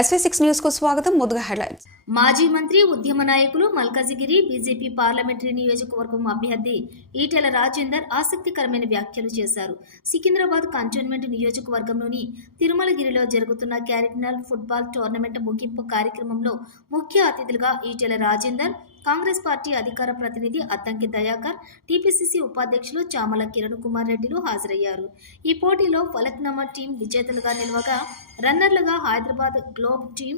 SV6 news కు స్వాగతం. ముందుగా హెడ్లైన్స్. మాజీ మంత్రి ఉద్యమ నాయకులు మల్కాజిగిరి బీజేపీ పార్లమెంటరీ నియోజకవర్గం అభ్యర్థి ఈటెల రాజేందర్ ఆసక్తికరమైన వ్యాఖ్యలు చేశారు. సికింద్రాబాద్ కంటోన్మెంట్ నియోజకవర్గంలోని తిరుమలగిరిలో జరుగుతున్న క్యారిటనల్ ఫుట్బాల్ టోర్నమెంట్ ముగింపు కార్యక్రమంలో ముఖ్య అతిథులుగా ఈటెల రాజేందర్, కాంగ్రెస్ పార్టీ అధికార ప్రతినిధి అద్దంకి దయాకర్, టీపీసీసీ ఉపాధ్యక్షులు చామల కిరణ్ కుమార్ రెడ్డిలు హాజరయ్యారు. ఈ పోటీలో ఫలక్నామా టీం విజేతలుగా నిలవగా, రన్నర్లుగా హైదరాబాద్ గ్లోబ్ టీం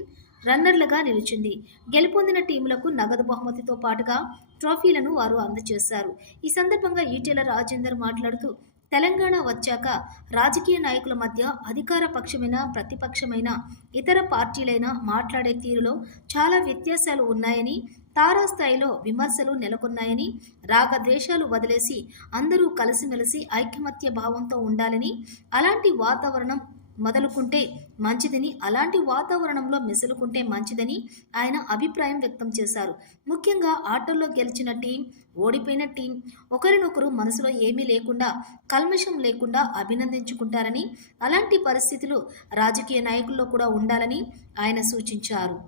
రన్నర్లుగా నిలిచింది. గెలుపొందిన టీములకు నగదు బహుమతితో పాటుగా ట్రోఫీలను వారు అందజేశారు. ఈ సందర్భంగా ఈటెల రాజేందర్ మాట్లాడుతూ, తెలంగాణ వచ్చాక రాజకీయ నాయకుల మధ్య అధికార పక్షమైన ప్రతిపక్షమైన ఇతర పార్టీలైన మాట్లాడే తీరులో చాలా వ్యత్యాసాలు ఉన్నాయని, తారాస్థాయిలో విమర్శలు నెలకొన్నాయని, రాగద్వేషాలు వదిలేసి అందరూ కలిసిమెలిసి ఐకమత్య భావంతో ఉండాలని, అలాంటి వాతావరణం మొదలుకుంటే మంచిదని, అలాంటి వాతావరణంలో మెసులుకుంటే మంచిదని ఆయన అభిప్రాయం వ్యక్తం చేశారు. ముఖ్యంగా ఆటల్లో గెలిచిన టీం, ఓడిపోయిన టీం ఒకరినొకరు మనసులో ఏమీ లేకుండా, కల్మషం లేకుండా అభినందించుకుంటారని, అలాంటి పరిస్థితులు రాజకీయ నాయకుల్లో కూడా ఉండాలని ఆయన సూచించారు.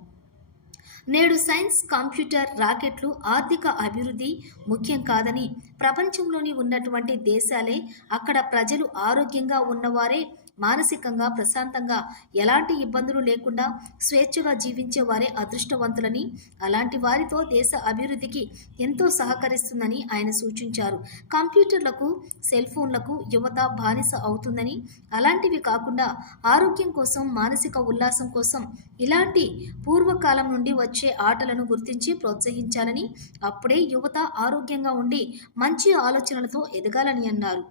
నేడు సైన్స్, కంప్యూటర్, రాకెట్లు, ఆర్థిక అభివృద్ధి ముఖ్యం కాదని, ప్రపంచంలోని ఉన్నటువంటి దేశాలే అక్కడ ప్రజలు ఆరోగ్యంగా ఉన్నవారే మానసికంగా ప్రశాంతంగా ఎలాంటి ఇబ్బందులు లేకుండా స్వేచ్ఛగా జీవించే వారే అదృష్టవంతులని, అలాంటి వారితో దేశ అభివృద్ధికి ఎంతో సహకరిస్తుందని ఆయన సూచించారు. కంప్యూటర్లకు, సెల్ ఫోన్లకు యువత బానిస అవుతుందని, అలాంటివి కాకుండా ఆరోగ్యం కోసం, మానసిక ఉల్లాసం కోసం ఇలాంటి పూర్వకాలం నుండి వచ్చే ఆటలను గుర్తించి ప్రోత్సహించాలని, అప్పుడే యువత ఆరోగ్యంగా ఉండి మంచి ఆలోచనలతో ఎదగాలని అన్నారు.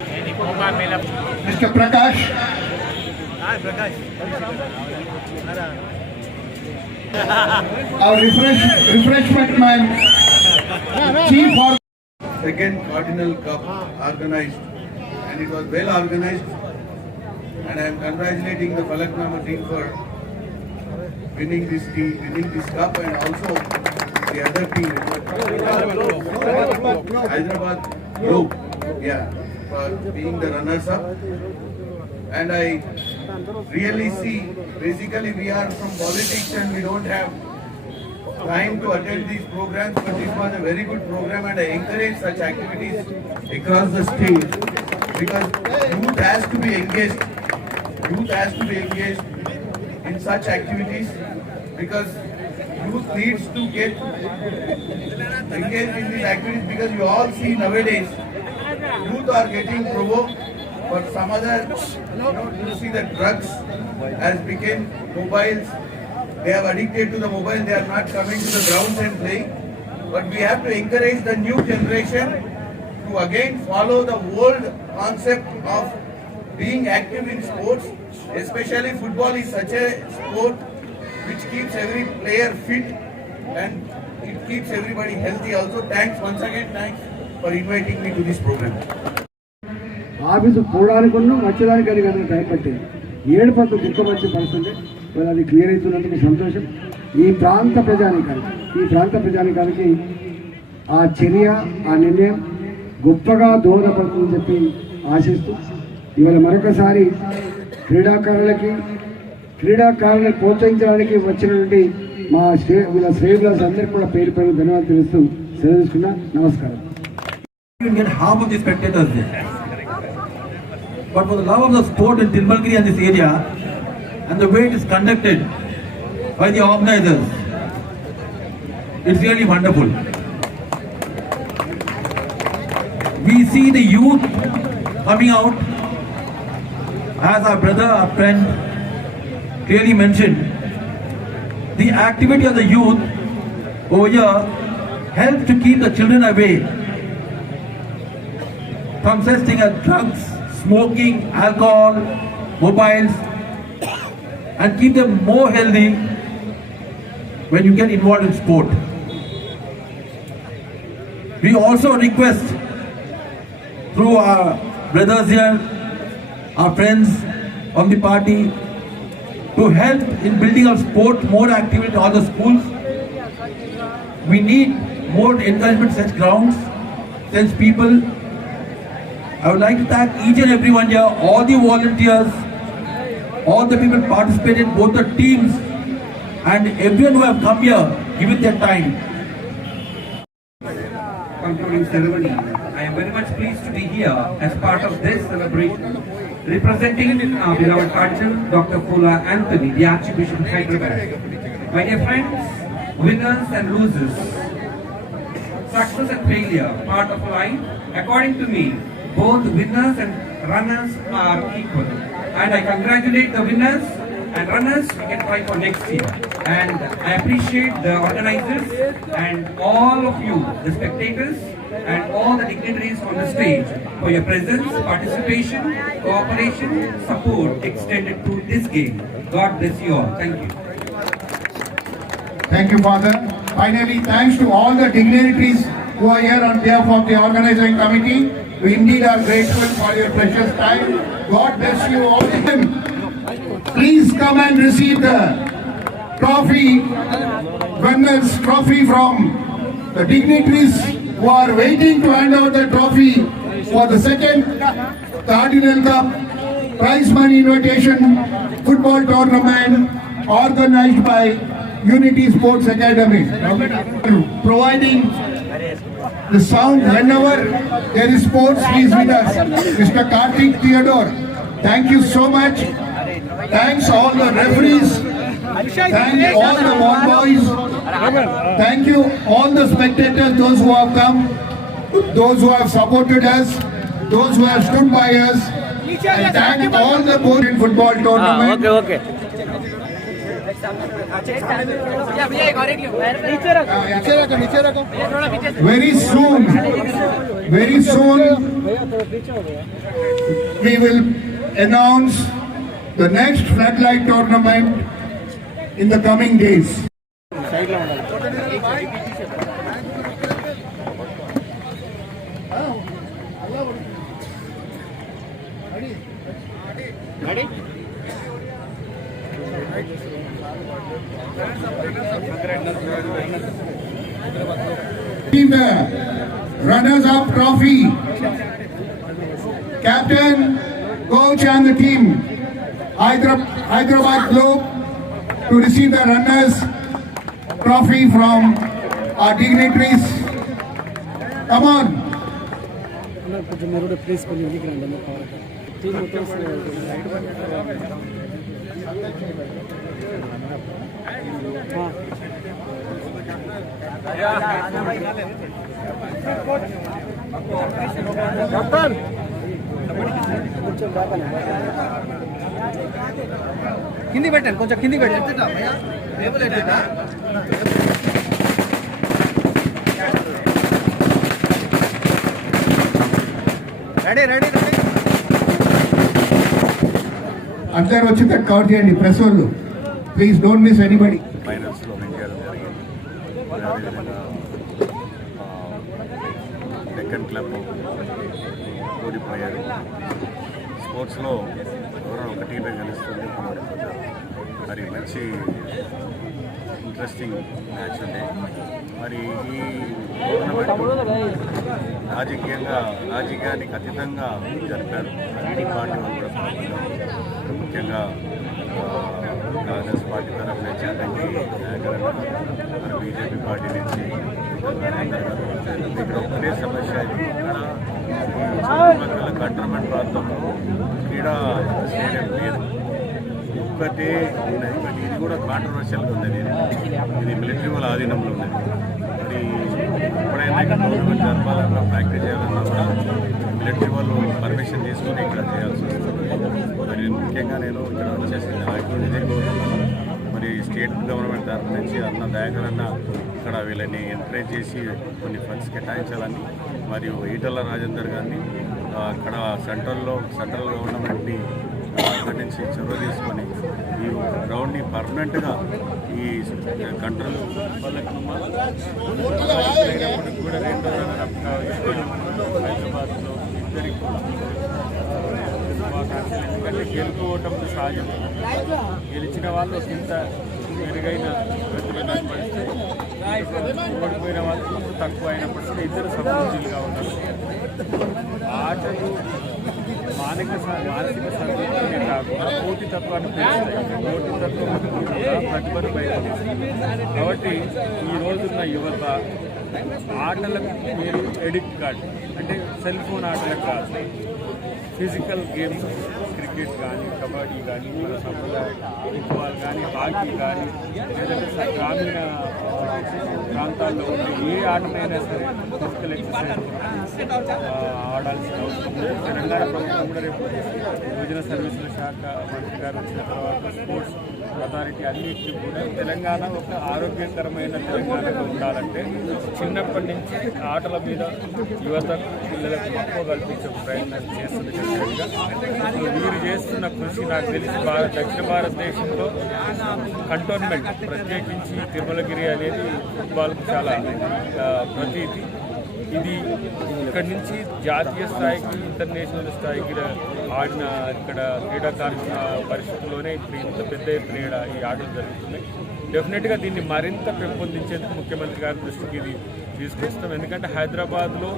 Our refreshment man, chief for second Cardinal Cup organized, and it was well organized, and I am congratulating the Falaknama team for winning this cup, and also the other team, Hyderabad Globe, for being the runners up. And I really see, basically we are from politics and we don't have time to attend these programs, but this was a very good program, and I encourage such activities across the state, because youth has to be engaged in such activities, because youth needs to get engaged in these activities, because you all see nowadays youth are getting provoked. But some other, you see the drugs has become mobiles. They are addicted to the mobile. They are not coming to the grounds and playing. But we have to encourage the new generation to again follow the old concept of being active in sports. Especially football is such a sport which keeps every player fit and it keeps everybody healthy. Also, thanks once again. Thanks for inviting me to this program. Office పోవడానికి వచ్చేదానికి అది కానీ time పట్టేది. 7 పట్టు దుఃఖం వచ్చే పరిస్థితి. వాళ్ళు అది క్లియర్ అవుతున్నందుకు సంతోషం. ఈ ప్రాంత ప్రజానికానికి ఆ చర్య, ఆ నిర్ణయం గొప్పగా దోహదపడుతుందని చెప్పి ఆశిస్తూ, ఇవాళ మరొకసారి క్రీడాకారులను ప్రోత్సహించడానికి వచ్చినటువంటి మా వీళ్ళ శ్రేయులు అందరికీ కూడా పేరు ధన్యవాదాలు తెలుస్తూ సెలవు తీసుకున్నా. నమస్కారం. But for the love of the sport in Tirmalgiri and this area, and the way it is conducted by the organizers, it's really wonderful. We see the youth coming out, as our brother, our friend clearly mentioned. The activity of the youth over here helps to keep the children away from such things as drugs, smoking, alcohol, mobiles, and keep them more healthy when you get involved in sport. We also request through our brothers here, our friends from the party, to help in building of sport, more activity in all the schools. We need more encouragement, such grounds, such people. I would like to thank each and everyone here, all the volunteers, all the people participated, both the teams and everyone who have come here, given their time. Concluding ceremony. I am very much pleased to be here as part of this celebration, representing beloved Archon Dr. Pula Anthony, the Archbishop of Hyderabad. My dear friends, winners and losers, success and failure, part of life. According to me, both winners and runners are equal. And I congratulate the winners and runners. We can try for next year. And I appreciate the organizers and all of you, the spectators, and all the dignitaries on the stage for your presence, participation, cooperation, support extended to this game. God bless you all. Thank you. Thank you, Father. Finally, thanks to all the dignitaries who are here on behalf of the organizing committee. We indeed are grateful for your precious time. God bless you all. Please come and receive the trophy, winners' trophy from the dignitaries who are waiting to hand out the trophy for the second Cardinal Cup prize money invitation football tournament organized by Unity Sports Academy. Providing the sound whenever there is sports, he is with us. Mr. Karthik Theodore, thank you so much. Thanks all the referees. Thank all the ball boys. Thank you all the spectators, those who have come, those who have supported us, those who have stood by us. And thank all the board in football tournament. Very soon, we will announce the next floodlight tournament in the coming days. The runners-up trophy, captain, coach and the team, Hyderabad Globe, to receive the runners trophy from our dignitaries. Come on. కింది పెట్టండి కొంచెం కింది పెట్టండి ready ready ready అందరు వచ్చి cover చేయండి press వాళ్ళు. Please don't miss anybody. ఫైనల్స్లో విజయాలు జరిగింది. అదేవిధంగా డెక్కన్ క్లబ్ ఓడిపోయారు. స్పోర్ట్స్లో ఎవరైనా ఒక టీమే గెలుస్తుంది, ఓడిపోతారు. మరి మంచి ఇంట్రెస్టింగ్ మ్యాచ్ ఉండే. మరి ఈ టోర్నమెంట్ రాజకీయానికి అతీతంగా జరిపారు. అన్ని పార్టీ వాళ్ళు కూడా పాల్గొన్నారు. ముఖ్యంగా కాంగ్రెస్ పార్టీ తరఫు నుంచి అతనికి నాయకులు, మరి బీజేపీ పార్టీ నుంచి ఇక్కడ ఒకటే సమస్య. ఇక్కడ కంటోన్మెంట్ ప్రాంతంలో క్రీడా స్టేడియం లేదు, ఒక్కటే ఉన్నది. బట్ ఇది కూడా కాంట్రవర్షియల్గా ఉన్నది. ఇది మిలిటరీ వాళ్ళ ఆధీనంలో ఉన్నది. మరి ఎప్పుడైనా ఇక్కడ టోర్నమెంట్ జరపాలన్నా ప్రాక్టీస్ చేయాలన్నా కూడా మిలిటరీ వాళ్ళు పర్మిషన్ తీసుకొని ఇక్కడ చేయాల్సి వస్తుంది. మరి ముఖ్యంగా నేను ఇక్కడ వచ్చేసింది నాయకులు ఇదే కోరుతున్నాను. మరి స్టేట్ గవర్నమెంట్ తరఫు నుంచి అన్న దయాకర్ అన్న ఇక్కడ వీళ్ళని ఎంకరేజ్ చేసి కొన్ని ఫండ్స్ కేటాయించాలని, మరియు ఈటల రాజేందర్ గారిని అక్కడ సెంట్రల్ గవర్నమెంట్ని అక్కడి నుంచి చొరవ తీసుకొని ఈ గ్రౌండ్ని పర్మనెంట్గా ఈ కంట్రోల్ అయినప్పటికి కూడా రెండో హైదరాబాద్లో ఇద్దరికి ఎందుకంటే గెలుపుకోవటంలో సహజం. గెలిచిన వాళ్ళు ఇంత మెరుగైన ప్రతిభను పడితే ఓడిపోయిన వాళ్ళు తక్కువ అయినప్పటికీ ఇద్దరు సమృద్ధిగా ఉన్నారు. ఆటలు మానసిక సంతృప్తిని కాకుండా పోటీతత్వాన్ని పెంచుతాయి. పోటీతత్వం కూడా ప్రతిభను బయటపడుతుంది. కాబట్టి ఈ రోజున్న యువత ఆటలకు మీరు ఎడిక్ట్ కాదు, అంటే సెల్ ఫోన్ ఆటలకు కాదు, ఫిజికల్ గేమ్స్ క్రికెట్ కానీ, కబడ్డీ కానీ, మన సంప్రదాయ ఫుట్బాల్ కానీ, హాకీ కానీ, లేదంటే గ్రామీణ ప్రాంతాల్లో ఉండే ఏ ఆటనైనా సరే ఫిజికల్ ఎక్సర్సైజ్ ఆడాల్సిన అవసరం ఉంది. తెలంగాణ ప్రభుత్వం కూడా రేపు యువజన సర్వీసుల శాఖ మంత్రి గారు వచ్చిన తర్వాత స్పోర్ట్స్ అథారిటీ అన్నింటినీ కూడా తెలంగాణ ఒక ఆరోగ్యకరమైన తెలంగాణగా ఉండాలంటే చిన్నప్పటి నుంచి ఆటల మీద యువత పిల్లలకు మక్కువ కల్పించే ప్రయత్నం చేస్తుంది. ఇప్పుడు వీరు చేస్తున్న కృషి నాకు తెలిసి దక్షిణ భారతదేశంలో కంటోన్మెంట్ ప్రత్యేకించి తిరుమలగిరి అనేది ఫుట్బాల్కు చాలా ప్రతీతి. ఇది ఇక్కడి నుంచి జాతీయ స్థాయికి, ఇంటర్నేషనల్ స్థాయికి ఆడిన ఇక్కడ క్రీడాకారుల పరిస్థితుల్లోనే ఇప్పుడు ఇంత పెద్ద ఎత్తున ఈ ఆటలు జరుగుతున్నాయి. డెఫినెట్గా దీన్ని మరింత పెంపొందించేందుకు ముఖ్యమంత్రి గారి దృష్టికి ఇది తీసుకొస్తాం. ఎందుకంటే హైదరాబాద్లో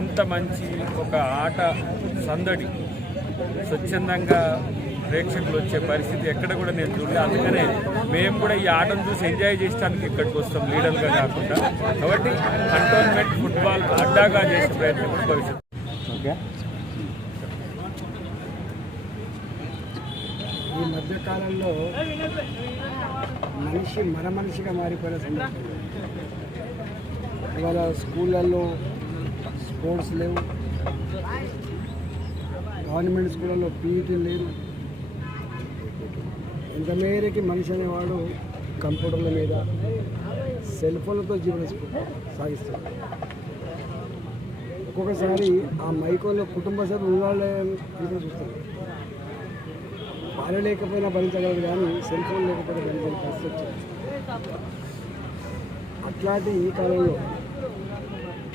ఇంత మంచి ఒక ఆట సందడి స్వచ్ఛందంగా ప్రేక్షకులు వచ్చే పరిస్థితి ఎక్కడ కూడా నేను చూడలేదు. అందుకనే మేము కూడా ఈ ఆటను చూసి ఎంజాయ్ చేయడానికి ఇక్కడికి వస్తాం, లీడర్గా కాకుండా. కాబట్టి కంటోన్మెంట్ ఫుట్బాల్ అడ్డాగా చేసే ప్రయత్నం భవిష్యత్తు. ఈ మధ్యకాలంలో మనిషిగా మారిపోయిన సందర్భం. ఇవాళ స్కూళ్ళల్లో స్పోర్ట్స్ లేవు, గవర్నమెంట్ స్కూళ్ళల్లో పీఈటీ లేదు. ఇంత మేరకి మనిషి అనేవాడు కంప్యూటర్ల మీద సెల్ ఫోన్లతో జీవన సాగిస్తాడు. ఒక్కొక్కసారి ఆ మైకోలో కుటుంబ సభ్యులు ఉండాలని చూస్తారు. భార్య లేకపోయినా భరించగలరు, కానీ సెల్ ఫోన్ లేకపోతే భరించని పరిస్థితి వచ్చింది. అట్లాంటి ఈ కాలంలో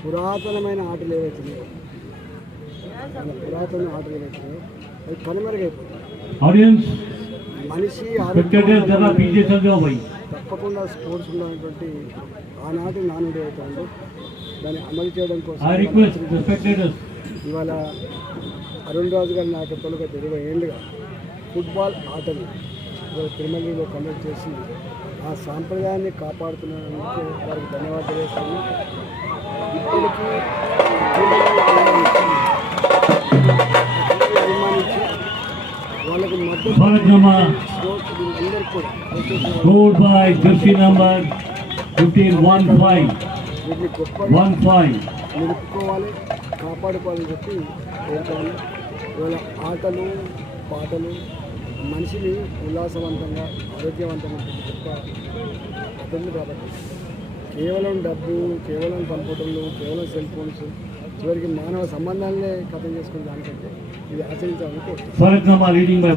పురాతనమైన ఆటలు ఏవైతున్నాయో అవి కనుమరుగైపోతాయి. మనిషి తప్పకుండా స్పోర్ట్స్ ఉన్నటువంటి ఆనాటి నానుడి అవుతుంది. దాన్ని అమలు చేయడం కోసం ఇవాళ అరుణ్ రాజు గారి నాయకత్వంలో గత 20 ఏళ్ళుగా ఫుట్బాల్ ఆటలు ఇవాళ తిరుమలలో కండక్ట్ చేసి ఆ సాంప్రదాయాన్ని కాపాడుతున్నందుకు వారికి ధన్యవాదాలు వేస్తాను. ఇప్పటికీ అభిమానించి వాళ్ళకి మద్దతు వీటిని గొప్పగా నిలుపుకోవాలి, కాపాడుకోవాలని చెప్పి కోరుతాను. ఇవాళ ఆటలు పాటలు మనిషిని ఉల్లాసవంతంగా ఆరోగ్యవంతంగా గొప్ప పద్ధతులు కాబట్టి కేవలం డబ్బు, కేవలం కంప్యూటర్లు, కేవలం సెల్ ఫోన్స్, చివరికి మానవ సంబంధాలనే కథం చేసుకునే దానికంటే ఇది ఆచరించాలని కోరుతున్నాను.